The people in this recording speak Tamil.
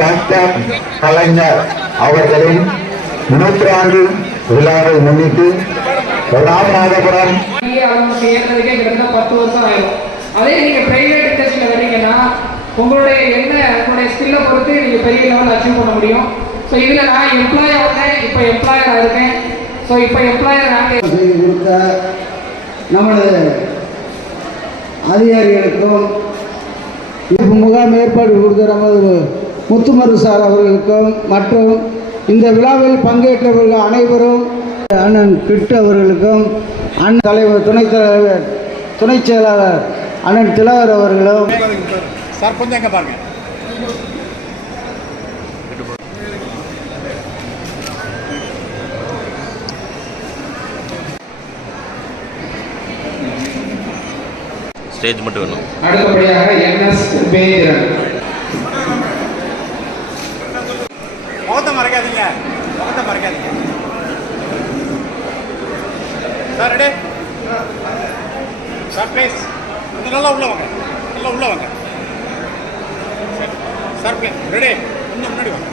டாக்டர் கலைஞர் அவர்களின் நூற்றாண்டு விழாவை முன்னிட்டு ராமநாதபுரம். ஏற்கனவே கிட்டத்தட்ட பத்து வருஷம் ஆயிரும். அதே நீங்க பிரைவேட் இண்டஸ்ட்ரியில் வரீங்கன்னா உங்களுடைய என்ன உங்களுடைய ஸ்கில்லை பொறுத்து நீங்க பெரிய லெவல் அச்சீவ் பண்ண முடியும். ஸோ இதுல நான் எம்ப்ளாயர் வந்தேன் இப்போ எம்ப்ளாயர் இருக்கேன். ஸோ இப்போ எம்ப்ளாயர் செய்து கொடுத்த நமது அதிகாரிகளுக்கும் இது முகாம் ஏற்பாடு கொடுத்த நமது முத்துமரு சார் அவர்களுக்கும் மற்றும் இந்த விழாவில் பங்கேற்றவர்கள் அனைவரும் அண்ணன் கிட்டு அவர்களுக்கும் அண்ணன் தலைவர் துணைத் தலைவர் துணைச் செயலாளர் அண்ணன் திலகர் அவர்களும். சார் கொஞ்சம் எங்க பாருங்க. ஸ்டேஜ் மட்டும் வேணும். அடுத்தபடியாக என்எஸ் வேந்திரன் முகத்தை மறைக்காதீங்க. முகத்தை மறைக்காதீங்க. சார் ரெடி சார் ப்ளீஸ் கொஞ்சம் நல்லா உள்ள வாங்க. நல்லா உள்ள வாங்க. சார் ப்ளீஸ் ரெடி இன்னும் முன்னாடி வாங்க.